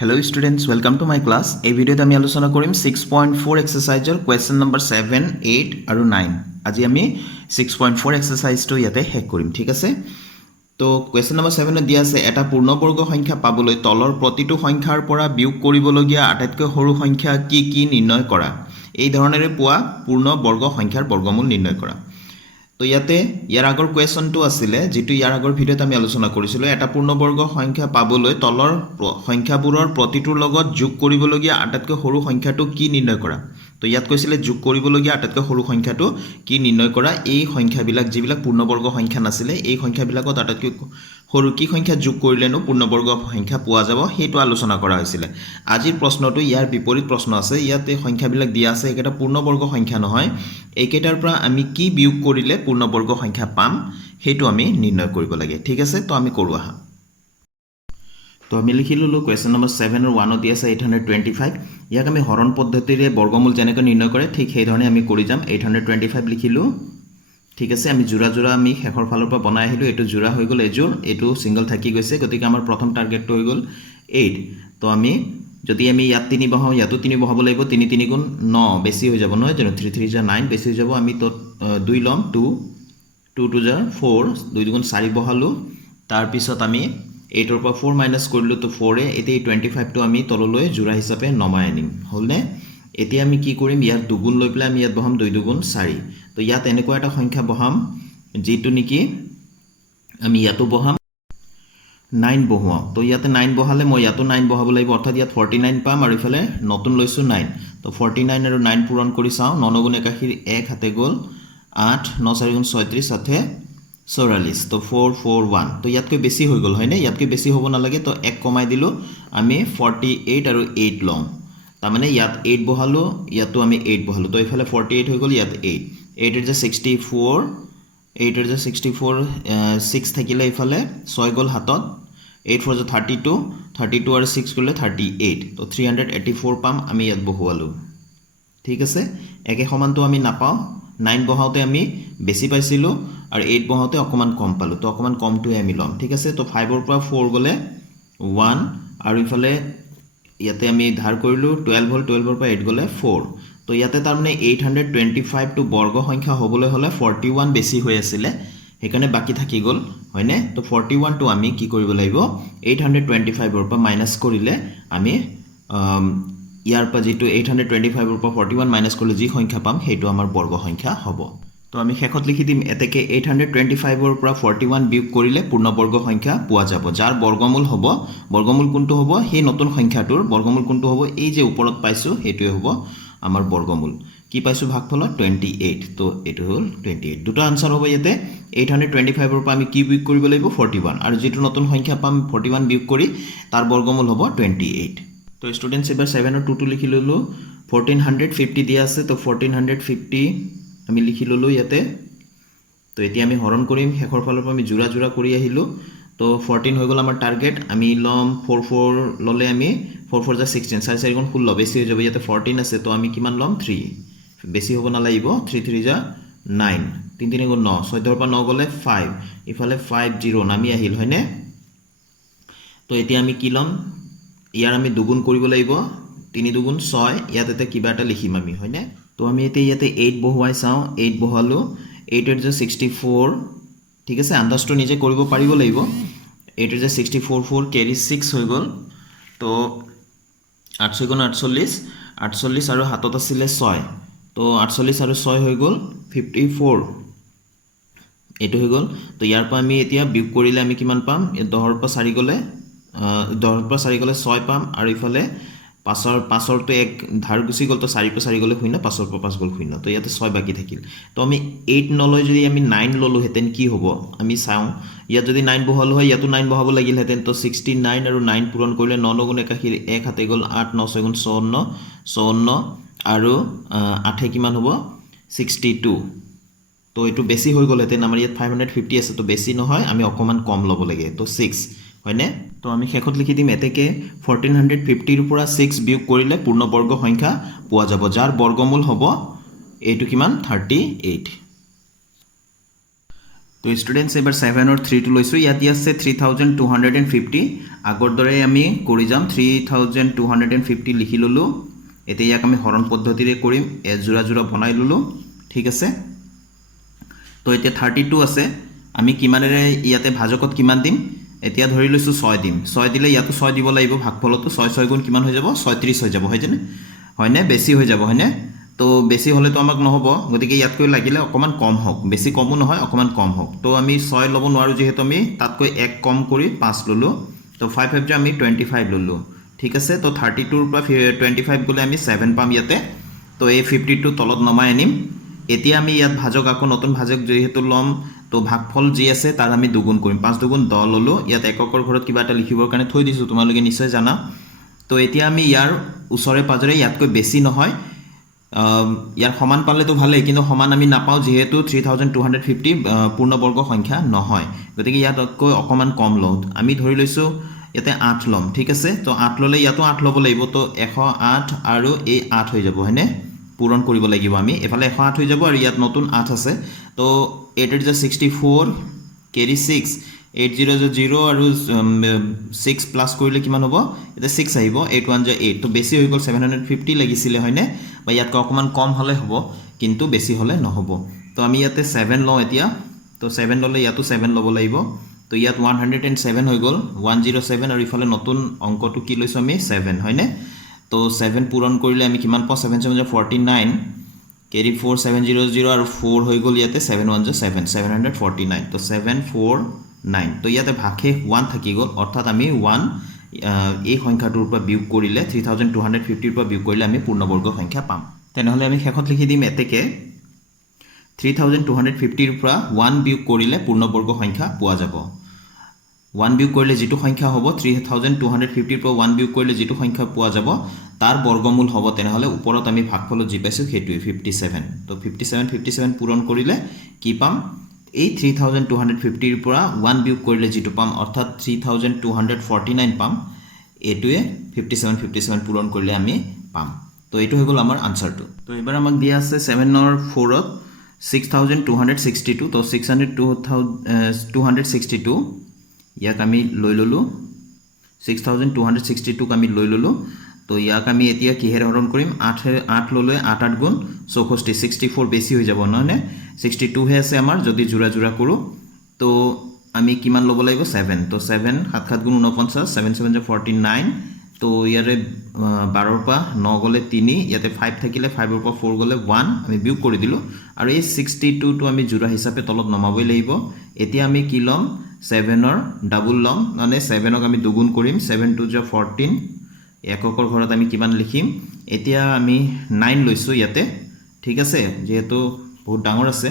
Hello students, welcome to my class. এই ভিডিওতে আমি আলোচনা কৰিম 6.4 এক্সাৰসাইজৰ কোৱেশ্চন নম্বৰ 7, 8 আৰু 9. আজি আমি 6.4 এক্সাৰসাইজটো ইয়াতে শেষ কৰিম, ঠিক আছে? তো কোৱেশ্চন নম্বৰ 7 দিয়া আছে এটা পূৰ্ণবৰ্গ সংখ্যা পাবলৈ তলৰ প্ৰতিটো সংখ্যাৰ পৰা বিয়োগ কৰিবলগীয়া আটাইতকৈ সৰু সংখ্যা কি নিৰ্ণয় কৰা। এই ধৰণেৰে পোৱা পূৰ্ণবৰ্গ সংখ্যাৰ বৰ্গমূল নিৰ্ণয় কৰা। তো ইয়াতে ইয়াৰ আগৰ কোৱেশ্চনটো আছিলে যেটো ইয়াৰ আগৰ ভিডিওত আমি আলোচনা কৰিছিলো এটা পূৰ্ণবৰ্গ সংখ্যা পাবলৈ তলৰ সংখ্যাবোৰৰ প্ৰতিটোৰ লগত যোগ কৰিবলগীয়া আটাইতকৈ সৰু সংখ্যাটো কি নিৰ্ণয় কৰা। তো ইয়াত কৈছিলে যোগ কৰিবলগীয়া আটাইতকৈ সৰু সংখ্যাটো কি নিৰ্ণয় কৰা। এই সংখ্যাবিলাক যিবিলাক পূৰ্ণবৰ্গ সংখ্যা নাছিলে এই সংখ্যাবিলাকত আটাইতকৈ সৰু কি সংখ্যা যোগ কৰিলেনো পূৰ্ণবৰ্গ সংখ্যা পোৱা যাব সেইটো আলোচনা কৰা হৈছিলে। আজিৰ প্ৰশ্নটো ইয়াৰ বিপৰীত প্ৰশ্ন আছে। ইয়াতে সংখ্যাবিলাক দিয়া আছে এটা পূৰ্ণবৰ্গ সংখ্যা নহয়, এইকেইটাৰ পৰা আমি কি বিয়োগ কৰিলে পূৰ্ণবৰ্গ সংখ্যা পাম সেইটো আমি নিৰ্ণয় কৰিব লাগে, ঠিক আছে? তো আমি কৰো আহা। তো আমি লিখি ললো কোৱেশ্চন নম্বৰ 7 আৰু 1 দিয়া আছে 825। ইয়াক আমি হৰণ পদ্ধতিৰে বৰ্গমূল যেনেকৈ নিৰ্ণয় কৰে ঠিক সেই ধৰণে আমি কৰি যাম। 825 লিখিলো, ঠিক আছে? আমি জোৰা জোৰা আমি শেষৰ ফালৰ পৰা বনাই আহিলো। এইটো জোৰা হৈ গ'ল এজোৰ, এইটো সিঙ্গল থাকি গৈছে, গতিকে আমাৰ প্ৰথম টাৰ্গেটটো হৈ গ'ল 8। তো আমি যদি আমি ইয়াত 3 বহাও ইয়াতো 3 বহাব লাগিব। 3 3 গুণ 9 বেছি হৈ যাব নহয় জানো? 3 3 যা 9 বেছি হৈ যাব। আমি তো 2 লম 2 2 2 যা 4 2 গুণ 4 বহালো। তাৰ পিছত আমি 8 ৰ পৰা 4 মাইনাস কৰিলো তো 4 এতিয়া 25 টো আমি তললৈ জোৰা হিচাপে নমাই আনিম, হলনে? এতিয়া আমি কি কৰিম ইয়াত দুগুণ লৈ পেলাই আমি ইয়াত বহাম 2 2 গুণ 4। তো ইয়াত এনেকুৱা এটা সংখ্যা বহাম যেটো নেকি আমি ইয়াতো বহাম 9 বহাও। তো ইয়াতে 9 বহালে মই ইয়াতো 9 বহাব লাগিব, অৰ্থাৎ ইয়াত 49 পাম আৰু ইফালে নতুন লৈছো 9। তো 49 আৰু 9 পূৰণ কৰি চাও। 9 9 গুণ 81 1 হাতে গ'ল 8 9 4 গুণ 36 সাথে 44। তো 4 4 1। তো ইয়াতকৈ বেছি হৈ গ'ল হয়নে? ইয়াতকৈ বেছি হ'ব নালাগে। তো 1 কমাই দিলো, আমি 48 আৰু 8 লম। তাৰ মানে ইয়াত 8 বহালো, ইয়াতো আমি 8 বহালো। তো ইফালে 48 হৈ গ'ল, ইয়াত 8 8 এর যে 64 8 এর যে 64 6 থাকিলে ইফালে 6 গ'ল হাতত 8 4 32 32 আৰু 6 কৰিলে 38। তো 384 পাম আমি ইয়াত বহুৱালো, ঠিক আছে? একে সমানটো আমি নাপাও। 9 বহাওতে আমি বেছি পাইছিলো আৰু 8 বহাওতে অকমান কম পালো। তো অকমান কমটোৱে আমি লম, ঠিক আছে? তো 5 ৰ পৰা 4 গলে 1 আৰু ইফালে ইয়াতে আমি ধাৰ কৰিলো 12 হল, 12 ৰ পৰা 8 গলে 4। তো ইয়াতে তাৰ মানে 825 টো বৰ্গ সংখ্যা হ'বলৈ হলে 41 বেছি হৈ আছিল, সেইকাৰণে বাকি থাকি গ'ল হয়নে? তো 41 টো আমি কি কৰিব লাগিব 825 ৰ পৰা মাইনাস কৰিলে আমি ইয়াৰ পৰা যেটো 825 ৰ পৰা 41 মাইনাস কৰিলে যি সংখ্যা পাম সেইটো আমাৰ বৰ্গ সংখ্যা হ'ব। তো আমি শেষত লিখি দিম এতেকে 825 ৰ পৰা 41 বিয়োগ কৰিলে পূৰ্ণবৰ্গ সংখ্যা পোৱা যাব, যাৰ বৰ্গমূল হ'ব। বৰ্গমূল কোনটো হ'ব? সেই নতুন সংখ্যাটোৰ বৰ্গমূল কোনটো হ'ব? এই যে ওপৰত পাইছো সেইটোৱে হ'ব আমাৰ বৰ্গমূল। কি পাইছো ভাগফলত 28। তো এটো হ'ল 28। দুটা আনসাৰ হ'ব ইয়াতে। 825 ৰ পৰা আমি কি বিয়োগ কৰিব লাগিব 41 আৰু যেটো নতুন সংখ্যা পাম 41 বিয়োগ কৰি তাৰ বৰ্গমূল হ'ব 28। তো স্টুডেন্টস এবাৰ 7 আৰু 2 টো লিখি ললো। 1450 দিয়া আছে, তো 1450 আমি লিখি ললো ইয়াতে। তো এতিয়া আমি হৰণ কৰিম, শেষৰ ফালৰ পৰা আমি জোৰা জোৰা কৰি আহিলো। তো 14 হৈ গ'ল আমাৰ টাৰ্গেট। আমি লম 4 4 ললে আমি 4 4 যা 16 4 4 গুণ 16 বেছি হৈ যাব। ইয়াতে 14 আছে, তো আমি কিমান লম 3, বেছি হ'ব না লাগিব 3 3 যা 9 3 3 গুণ 9 14 ৰ পৰা 9 গলে 5 ইফালে 5 0 নামি আহিল হয়নে? তো এতিয়া আমি কি লম ইয়াৰ আমি দুগুণ কৰিব লাগিব 3 2 গুণ 6। ইয়াত এটা কিবা এটা লিখিম আমি হয়নে? তো আমি এতিয়া ইয়াতে 8 বহুৱাই চাও, 8 বহালো 8 এৰ যে 64, ঠিক আছে? আন্দাজটো নিজে কৰিব পাৰিব লাগিব। 8 এর যে 64 4 ক্যারি 6 হৈ গ'ল। তো 8 6 গুণ 48 48 আৰু হাতত আছিল 6। তো 48 আৰু 6 হৈ গ'ল 54, এটো হৈ গ'ল। তো ইয়াৰ পৰা আমি এতিয়া বিয়োগ কৰিলে আমি কিমান পাম? 10 ৰ পৰা 4 গলে 10 ৰ পৰা 4 গলে 6 পাম আৰু ইফালে 5 ৰ তো এক ধাৰ গুছি গ'ল। তো 4 ৰ পৰা 4 গলে 0, 5 ৰ পৰা 5 গ'ল 0। তো ইয়াতে 6 বাকি থাকিল। তো আমি 8 নলৈ যদি আমি 9 ললো হেতেন কি হ'ব আমি চাও। ইয়াত যদি 9 বহালো হয় ইয়াতো 9 বহাব লাগিল হেতেন। তো 69 আৰু 9 পূৰণ কৰিলে 9 9 গুণ 81 1 হাতে গ'ল 8 9 6 গুণ 54 54 আৰু 8 কিমান হ'ব 62। তো এটো বেছি হৈ গ'ল হেতেন। আমাৰ ইয়াত 550 আছে, তো বেছি নহয় আমি অকমান কম লব লাগে। তো 6 হয়নে? তো আমি শেষত লিখি দিম এতেকে 1450 ৰ পৰা 6 বিয়োগ কৰিলে পূৰ্ণবৰ্গ সংখ্যা পোৱা যাব, যাৰ বৰ্গমূল হ'ব এইটো কিমান 38। তো ষ্টুডেণ্টছ এবাৰ 7 और 3 লৈছোঁ ইয়াত আছে 3250 আগৰ দৰে আমি কৰি যাম 3250 লিখি ললোঁ এতিয়া ইয়াক আমি হৰণ পদ্ধতিৰে কৰিম জোৰা জোৰা বনাই ললোঁ ঠিক আছে তো এতিয়া 32 আছে আমি কিমানেৰে ইয়াতে ভাজকত কিমান দিম এতিয়া ধৰি লৈছোঁ 6 দিম 6 দিলে ইয়াতো 6 দিব লাগিব ভাগফলতো 6 6 গুণ কিমান হৈ যাব 36 হৈ যাব হয়নে হয়নে বেছি হৈ যাব হয়নে তো বেছি হলে তো আমাক নহব গতিকে ইয়াতকৈ লাগিলে অকমান কম হোক বেছি কমও নহয় অকমান কম হোক তো আমি 6 লব নোৱাৰো যেহেতু আমি তাতকৈ এক কম কৰি 5 ললো তো 5 5 যে আমি 25 ললো ঠিক আছে তো 32 ৰ পৰা 25 গলে আমি 7 পাম ইয়াতে তো এই 52 তলত নমাই আনিম এতিয়া আমি ইয়াত ভাজক আকৌ নতুন ভাজক যেহেতু লম তো ভাগফল যি আছে তাৰ আমি দুগুণ কৰিম 5 দুগুণ 10 ললো ইয়াত এককৰ ঘৰত কিবা এটা লিখিবৰ কাৰণে থৈ দিছো তোমালোকে নিশ্চয় জানা তো এতিয়া আমি ইয়াৰ উছৰে পাজৰে ইয়াতকৈ বেছি নহয় ইয়াৰ সমান পালে তো ভালে কিন্তু সমান আমি নাপাও যেহেতু 3250 পূৰ্ণবৰ্গ সংখ্যা নহয় গতিকে ইয়াতকৈ অকমান কম লওঁ আমি ধৰি লৈছো ইয়াতে 8 লম ঠিক আছে তো 8 ললে ইয়াতো 8 লব লাগিব তো 108 আৰু এই 8 হৈ যাব হয়নে পূৰণ কৰিব লাগিব আমি এফালে 108 হৈ যাব আৰু ইয়াত নতুন 8 আছে তো 8 is 64 carry 6 8000 আৰু 6 প্লাস কৰিলে কিমান হ'ব এটা 6 আহিব 81 যে 8 তো বেছি হৈ গল 750 লাগিছিলে হয়নে বা ইয়াত অকমান কম হলে হ'ব কিন্তু বেছি হলে নহব তো আমি ইয়াতে 7 লওঁ এতিয়া তো 7 ললে ইয়াতো 7 লব লাগিব তো ইয়াত 107 হৈ গল 107 আৰু ইফালে নতুন অংকটো কি লৈছো আমি 7 হয়নে তো 7 পূৰণ কৰিলে আমি কিমান পাওঁ 7 7 49 carry 4 700 আৰু 4 হৈ গল ইয়াতে 71 7 749 তো 749 তো ইয়াতে ভাগে 1 থাকি গল অৰ্থাৎ আমি 1 এই সংখ্যাটোৰ পৰা বিয়োগ কৰিলে 3250 ৰ পৰা বিয়োগ কৰিলে আমি পূৰ্ণবৰ্গ সংখ্যা পাম তেনেহলে আমি শেষত লিখি দিম এতেকে 3250 ৰ পৰা 1 বিয়োগ কৰিলে পূৰ্ণবৰ্গ সংখ্যা পোৱা যাব 1 বিয়োগ কৰিলে যেটো সংখ্যা হ'ব 3250 ৰ পৰা 1 বিয়োগ কৰিলে যেটো সংখ্যা পোৱা যাব তাৰ বৰ্গমূল হ'ব তেনেহলে ওপৰত আমি ভাগফলত যি পাইছো হেতুই 57 তো 57 পূৰণ কৰিলে কি পাম এই 3250 ৰ পৰা 1 বিয়োগ কৰিলে যেটো পাম অৰ্থাৎ 3249 পাম এটোৱে 57 পূৰণ কৰিলে আমি পাম তো এটো হৈ গল আমাৰ আনসাৰটো তো এবাৰ আমাক দিয়া আছে 7 or 4 ত 6262 তো 262 ইয়াক আমি লৈ ললো 6262 ক আমি লৈ ললো তো ইয়াক আমি এতিয়া কিহেৰে হৰণ কৰিম 8 ললে 8 8 গুণ 64 64 বেছি হৈ যাব নহনে 62 হে আছে আমাৰ যদি জোৰা জোৰা কৰো তো আমি কিমান লব লাগিব 7 তো 7 7 7 গুণ 49 7 7 যে 49 তো ইয়াৰে 12 ৰ পৰা 9 গলে 3 ইয়াতে 5 থাকিলে 5 ৰ পৰা 4 গলে 1 আমি বিয়োগ কৰি দিলো আৰু এই 62 টো আমি জোৰা হিচাপে তলত নমাবই লাগিব এতিয়া আমি কি লম 7 ৰ ডাবল লম মানে 7 ক আমি দুগুণ কৰিম 7 2 যে 14 এককৰ ঘৰত আমি কিমান লিখিম এতিয়া আমি 9 লৈছো ইয়াতে ঠিক আছে যেহেতু বহুত ডাঙৰ আছে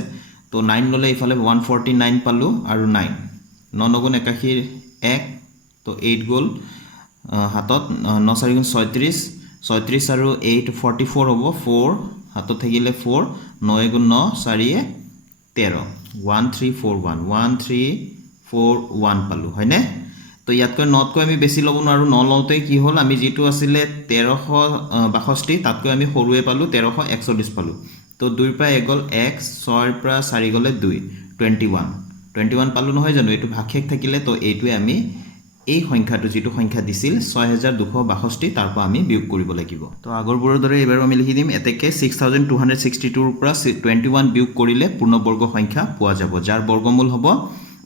তো 9 ললে ইফালে 149 পালো আৰু 9 9 গুণ 81 1 তো 8 গল হাতত 9 4 গুণ 36 36 আৰু 8 44 হ'ব 4 হাতত থাকিলে 4 9 গুণ 9 4 13 1341 1341 পালো হয়নে তো ইয়াতকৈ নতকৈ আমি বেছি লব নোৱাৰো ন লওতে কি হল আমি যেটো আছিল 1362 তাতকৈ আমি সৰুৱে পালো 1341 পালো তো 2 পৰা 1 গল 1 6 পৰা 4 গলে 2 21 পালো নহয় জানো এটো ভাগশেষ থাকিলে তো এইটোৱে আমি এই সংখ্যাটো যেটো সংখ্যা দিছিল 6262 তাৰ পৰা আমি বিয়োগ কৰিব লাগিব তো আগৰবোৰৰ দৰে এবাৰ আমি লিখি দিম এতেকে 6262 ৰ পৰা 21 বিয়োগ কৰিলে পূৰ্ণবৰ্গ সংখ্যা পোৱা যাব যাৰ বৰ্গমূল হ'ব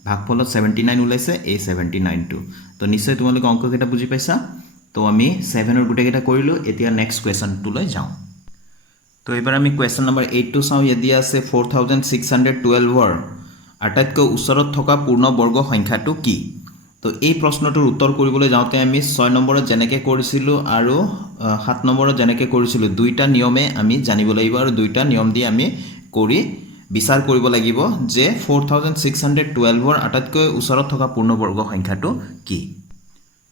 ভাগফলত 79 ওলাইছে এই 79 টো তো নিশ্চয় তোমালোকে অংক কেটা বুজি পাইছা তো আমি 7 ৰ গুটেকেটা কৰিলো এতিয়া নেক্সট কোৱেশ্চন টু লৈ যাও তো এবাৰ আমি কোৱেশ্চন নম্বৰ 8 টো চাও ইয়াদি আছে 4612 ৰ আটাইতকৈ ওচৰত থকা পূৰ্ণবৰ্গ সংখ্যাটো কি তো এই প্ৰশ্নটোৰ উত্তৰ কৰিবলৈ যাওতে আমি 6 নম্বৰত জেনেকে কৰিছিলো আৰু 7 নম্বৰত জেনেকে কৰিছিলো দুইটা নিয়মে আমি জানিব লাগিব আৰু দুইটা নিয়ম দি আমি কৰি বিচাৰ কৰিব লাগিব যে 4612 ৰ আটাইতকৈ ওচৰত থকা পূৰ্ণবৰ্গ সংখ্যাটো কি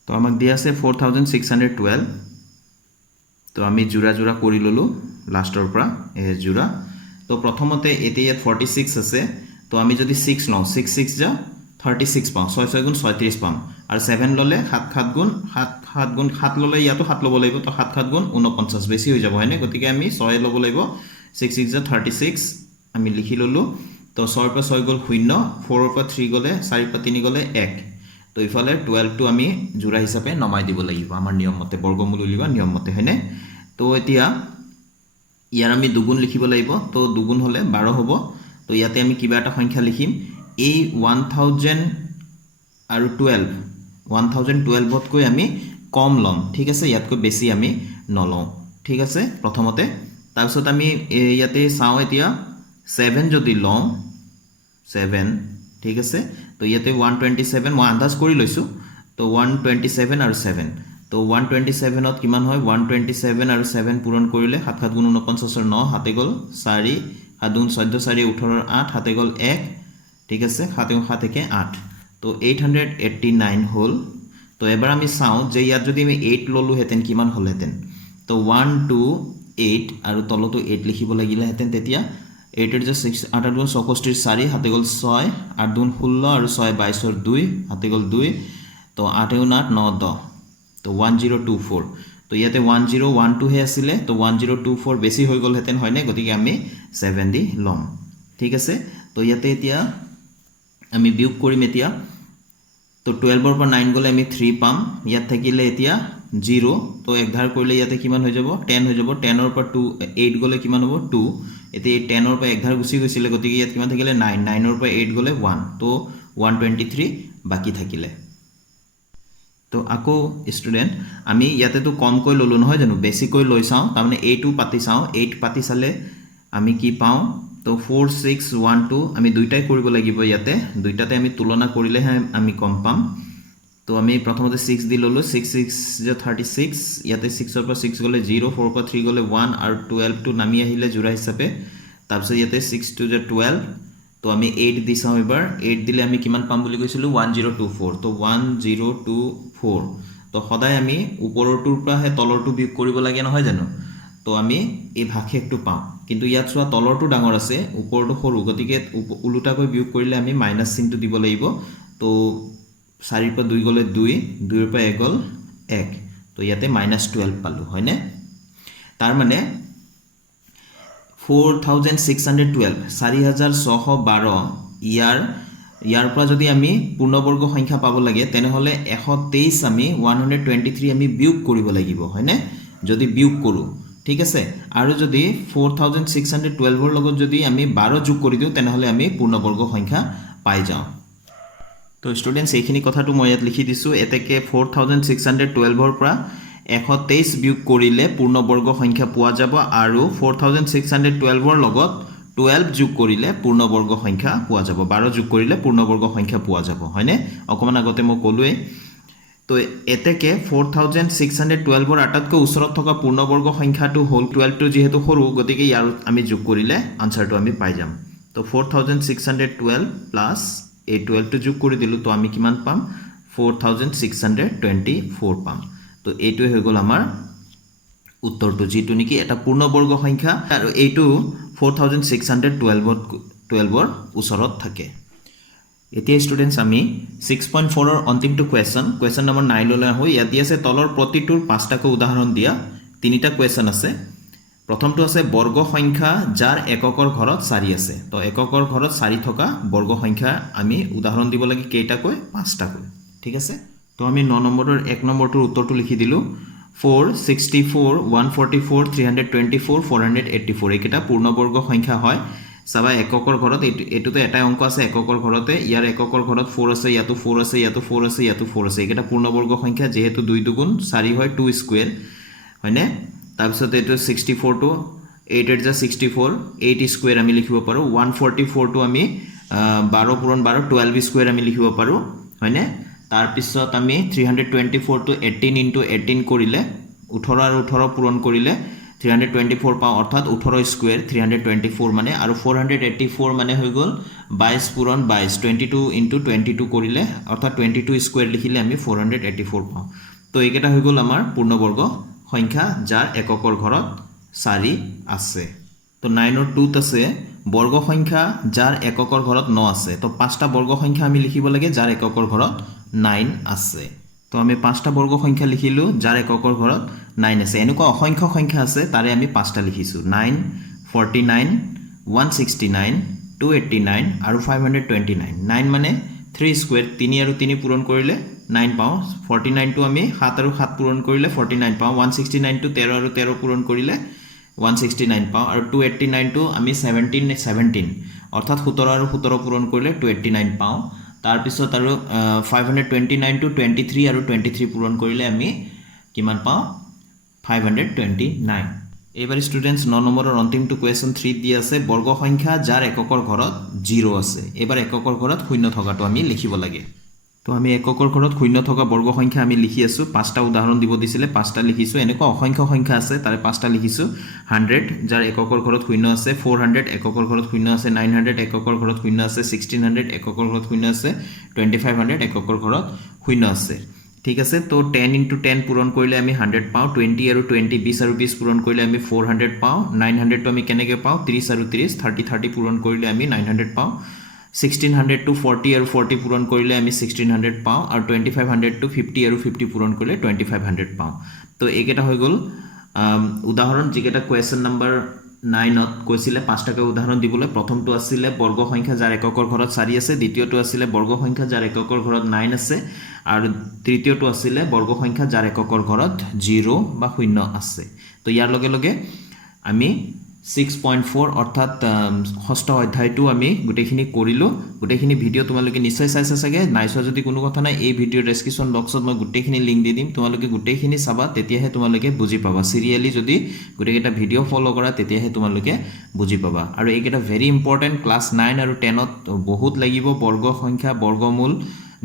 তো আমাক দিয়া আছে 4612 তো আমি জোৰা জোৰা কৰি ললো লাষ্টৰ পৰা এ জোৰা তো প্ৰথমতে এতে ইয়াত 46 আছে তো আমি যদি 6 লওঁ 6 6 যা 36 পাম 6 6 গুণ 36 পাম আৰু 7 ললে 7 7 গুণ 7 গুণ 7 ললে ইয়াতো 7 লব লাগিব তো 7 7 গুণ 49 বেছি হৈ যাব হয়নে গতিকে আমি 6 লব লাগিব 6 6 যা 36 আমি লিখি ললো তো 6 পৰা 6 গ'ল 0 4 পৰা 3 গ'লে 4 পৰা 3 গ'লে 1 তো ইফালে 12 টো আমি জোড়া হিচাপে নমাই দিব লাগিব আমাৰ নিয়ম মতে বৰ্গমূল উলিওৱা নিয়ম মতে হয়নে তো এতিয়া ইয়াৰ আমি দুগুণ লিখিব লাগিব তো দুগুণ হলে 12 হ'ব তো ইয়াতে আমি কিবা এটা সংখ্যা লিখিম এই 1000 আৰু 1012 তকৈ আমি কম লম ঠিক আছে ইয়াতকৈ বেছি আমি নলওঁ ঠিক আছে প্ৰথমতে তাৰপিছত আমি ইয়াতে চাওঁ এতিয়া 7 যদি লওঁ 7 ঠিক আছে তো ইয়াতে 127 মই আন্দাজ কৰি লৈছো তো 127 আৰু 7 তো 127 ত কিমান হয় 127 আৰু 7 পূৰণ কৰিলে 7 7 গুণ 49 9 হাতে গ'ল 4 7 গুণ 14 4 18 8 হাতে গ'ল 1 ঠিক আছে 7 গুণ 7 একে 8 তো 889 হল তো এবাৰ আমি চাওঁ যে ইয়াত যদি আমি 8 ললো হেতেন কিমান হল হেতেন তো 1 2 8 আৰু তলতো 8 লিখিব লাগিলে হেতেন তেতিয়া 8 এর যে 6 8 গুণ 64 4 হাতে গ'ল 6 8 গুণ 16 আৰু 6 22 এর 2 হাতে গ'ল 2 তো 8 গুণ 8 9 10 তো 1024 তো ইয়াতে 1012 হে আছিল তো 1024 বেছি হৈ গ'ল হেতেন হয়নে গতিকে আমি 7 দি লম ঠিক আছে তো ইয়াতে এতিয়া আমি বিয়োগ কৰিম এতিয়া তো 12 ৰ পৰা 9 গলে আমি 3 পাম ইয়াত থাকিলে এতিয়া 0 তো এক ধাৰ কৰিলে ইয়াতে কিমান হৈ যাব 10 হৈ যাব 10 ৰ পৰা 2 8 গলে কিমান হ'ব 2 এতে 10 ৰ পৰা এক ধাৰ গুছি গৈছিলে গতিকে ইয়াত কিমান থাকিলে 9 9 ৰ পৰা 8 গলে 1 তো 123 বাকি থাকিলে তো আকো স্টুডেন্ট আমি ইয়াতে তো কম কৈ ললো নহয় জানো বেছি কৈ লৈ চাও তাৰমানে 8 পাতি চাও 8 পাতি চালে আমি কি পাও তো 4612 আমি দুইটাই কৰিব লাগিব ইয়াতে দুইটাতে আমি তুলনা কৰিলে আমি কম পাম তো আমি প্ৰথমতে 6 দি ললো 6 6 যে 36 ইয়াতে 6 ৰ পৰা 6 গলে 0 4 পৰা 3 গলে 1 আৰু 12 টো নামি আহিলে জোড়া হিচাপে তাৰপিছত ইয়াতে 6 2 যে 12 তো আমি 8 দি চাও এবাৰ 8 দিলে আমি কিমান পাম বুলি কৈছিলো 1024 তো 1024 তো সদায় আমি ওপৰৰটোৰ পৰা হে তলৰটো বিয়োগ কৰিব লাগে নহয় জানো তো আমি এই ভাগশেষটো পাম কিন্তু ইয়াত চোৱা তলৰটো ডাঙৰ আছে ওপৰটো সৰু গতিকে উলুটাকৈ বিয়োগ কৰিলে আমি মাইনাস চিনটো দিব লাগিব তো 4 ৰ পৰা 2 গলে 2 2 ৰ পৰা 1 গল 1 তো ইয়াতে -12 পালো হয়নে তাৰ মানে 4612 4612 ইয়াৰ পৰা যদি আমি পূৰ্ণবৰ্গ সংখ্যা পাব লাগে তেনে হলে 123 আমি 123 আমি বিয়োগ কৰিব লাগিব হয়নে যদি বিয়োগ কৰো ঠিক আছে আৰু যদি 4612 ৰ লগত যদি আমি 12 যোগ কৰি দিও তেনে হলে আমি পূৰ্ণবৰ্গ সংখ্যা পাই যাও তো স্টুডেন্টস এইখিনি কথাটো মই ইয়াত লিখি দিছো এতেকে 4612 ৰ পৰা 123 বিয়োগ কৰিলে পূৰ্ণবৰ্গ সংখ্যা পোৱা যাব আৰু 4612 ৰ লগত 12 যোগ কৰিলে পূৰ্ণবৰ্গ সংখ্যা পোৱা যাব 12 যোগ কৰিলে পূৰ্ণবৰ্গ সংখ্যা পোৱা যাব হয়নে অকমান আগতে মই কলোৱে তো এতেকে 4612 ৰ আটাতকৈ ওচৰত থকা পূৰ্ণবৰ্গ সংখ্যাটো হল 12 টো যেহেতু সৰু গতিকে ইয়াৰ আমি যোগ কৰিলে আনসাৰটো আমি পাই যাম তো 4612 প্লাস এই 12 টো যোগ কৰি দিলু তো আমি কিমান পাম 4624 পাম তো এইটোৱে হৈ গল আমাৰ উত্তৰটো যেটো নেকি এটা পূৰ্ণবৰ্গ সংখ্যা আৰু এইটো 4612 ৰ ওচৰত থাকে এতিয়া স্টুডেন্টস আমি 6.4 ৰ অন্তিমটো কোৱেশ্চন নম্বৰ 9 লৈ আহো ইয়াত আছে তলৰ প্ৰতিটোৰ পাঁচটাকৈ উদাহৰণ দিয়া তিনিটা কোৱেশ্চন আছে প্ৰথমটো আছে বৰ্গ সংখ্যা যাৰ এককৰ ঘৰত 4 আছে তো এককৰ ঘৰত 4 থকা বৰ্গ সংখ্যা আমি উদাহৰণ দিব লাগে কেইটাকৈ পাঁচটাকৈ ঠিক আছে তো আমি 9 নম্বৰৰ 1 নম্বৰটোৰ উত্তৰটো লিখি দিলো 4 64 144 324 484 এইকেইটা পূৰ্ণবৰ্গ সংখ্যা হয় সবা এককৰ ঘৰত এটোতে এটা অংক আছে এককৰ ঘৰতে ইয়াৰ এককৰ ঘৰত 4 আছে ইয়াতো 4 আছে ইয়াতো 4 আছে ইয়াতো 4 আছে এইকেইটা পূৰ্ণবৰ্গ সংখ্যা যেহেতু 2 দুগুণ 4 হয় 2 স্কয়াৰ হয়নে তাৰপিছত এটো 64 টো 8 এৰ যা 64 8 স্কয়াৰ আমি লিখিব পাৰো 144 টো আমি 12 পূৰণ 12 12 স্কয়াৰ আমি লিখিব পাৰো হয়নে তাৰ পিছত আমি 324 টো 18 * 18 কৰিলে 18 আৰু 18 পূৰণ কৰিলে 324 পাও অৰ্থাৎ 18 স্কয়াৰ 324 মানে আৰু 484 মানে হৈ গল 22 পূৰণ 22 22 * 22 কৰিলে অৰ্থাৎ 22 স্কয়াৰ লিখিলে আমি 484 পাও তো এইকেটা হৈ গল আমাৰ পূৰ্ণবৰ্গ সংখ্যা যাৰ এককৰ ঘৰত 4 আছে তো 9 ৰ 2 আছে বৰ্গ সংখ্যা যাৰ এককৰ ঘৰত 9 আছে তো পাঁচটা বৰ্গ সংখ্যা আমি লিখিব লাগে যাৰ এককৰ ঘৰত 9 আছে তো আমি পাঁচটা বৰ্গ সংখ্যা লিখিলো যাৰ এককৰ ঘৰত 9 আছে এনেকুৱা অসংখ্য সংখ্যা আছে তাৰে আমি পাঁচটা লিখিছো 9 49 169 289 আৰু 529 9 মানে 3 স্কয়াৰ 3 আৰু 3 পূৰণ কৰিলে 9 পাওঁ 49 টো আমি 7 আৰু 7 পূৰণ কৰিলে 49 পাওঁ 169 টো 13 আৰু 13 পূৰণ কৰিলে 169 পাওঁ আৰু 289 টো আমি 17 অৰ্থাৎ 17 আৰু 17 পূৰণ কৰিলে 289 পাওঁ তাৰ পিছত আৰু 529 টো 23 আৰু 23 পূৰণ কৰিলে আমি কিমান পাওঁ 529 এবাৰ স্টুডেন্টস 9 নম্বৰৰ অন্তিমটো কোৱেশ্চন 3 দি আছে বৰ্গ সংখ্যা যাৰ এককৰ ঘৰত 0 আছে এবাৰ এককৰ ঘৰত শূন্য থকাটো আমি লিখিব লাগে তো আমি এককৰ ঘৰত শূন্য থকা বৰ্গ সংখ্যা আমি লিখি আছো পাঁচটা উদাহৰণ দিব দিছিলে পাঁচটা লিখিছো এনেকুৱা অসংখ্য সংখ্যা আছে তাৰে পাঁচটা লিখিছো 100 যাৰ এককৰ ঘৰত শূন্য আছে 400 এককৰ ঘৰত শূন্য আছে 900 এককৰ ঘৰত শূন্য আছে 1600 এককৰ ঘৰত শূন্য আছে 2500 এককৰ ঘৰত শূন্য আছে ঠিক আছে তো 10 into 10 পূৰণ কৰিলে আমি 100 পাওঁ 20 আৰু 20 20 আৰু 20 পূৰণ কৰিলে আমি 400 পাওঁ 900 টো আমি কেনেকৈ পাওঁ 30 আৰু 30 30 পূৰণ কৰিলে আমি 900 পাওঁ 1600 to 40 আৰু 40 পূৰণ কৰিলে আমি 1600 পাওঁ আৰু 2500 to 50 আৰু 50 পূৰণ কৰিলে 2500 পাওঁ তো এইকেইটা হৈ গ'ল উদাহৰণ যিকেইটা কোৱেশ্চন নম্বৰ 9 ত কৈছিলে পাঁচটাকৈ উদাহৰণ দিবলৈ প্ৰথমটো আছিল বৰ্গ সংখ্যা যাৰ এককৰ ঘৰত 4 আছে দ্বিতীয়টো আছিল বৰ্গ সংখ্যা যাৰ এককৰ ঘৰত 9 আছে আৰু তৃতীয়টো আছিল বৰ্গ সংখ্যা যাৰ এককৰ ঘৰত 0 বা শূন্য আছে তো ইয়াৰ লগে লগে আমি 6.4 অৰ্থাৎ ষষ্ঠ অধ্যায়টো আমি গুটেখিনি কৰিলো গুটেখিনি ভিডিও তোমালোকে নিশ্চয় চাইছা চাগে নাইছা যদি কোনো কথা নাই এই ভিডিও ডেসক্ৰিপচন বক্সত মই গুটেখিনি লিংক দি দিম তোমালোকে গুটেখিনি চাবা তেতিয়াহে তোমালোকে বুজি পাবা সিৰিয়ালি যদি গুটেকেটা ভিডিও ফলো কৰা তেতিয়াহে তোমালোকে বুজি পাবা আৰু এইকেটা ভেৰি ইম্পৰ্টেন্ট ক্লাস 9 আৰু 10 ত বহুত লাগিব বৰ্গ সংখ্যা বৰ্গমূল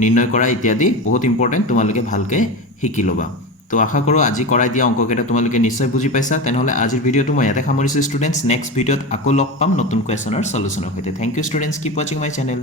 নিৰ্ণয় কৰা ইত্যাদি বহুত ইম্পৰ্টেন্ট তোমালোকে ভালকে শিকি লবা তো আশা কৰো আজি কৰাই দিয়া অংককেটা তোমালোকে নিশ্চয় বুজি পাইছা তেনেহলে আজিৰ ভিডিওটো মই ইয়াতে সামৰিছো স্টুডেন্টস নেক্সট ভিডিওত আকৌ লগ পাম নতুন কোৱেশ্চনৰ সলিউশনৰ সৈতে thank you students keep watching my channel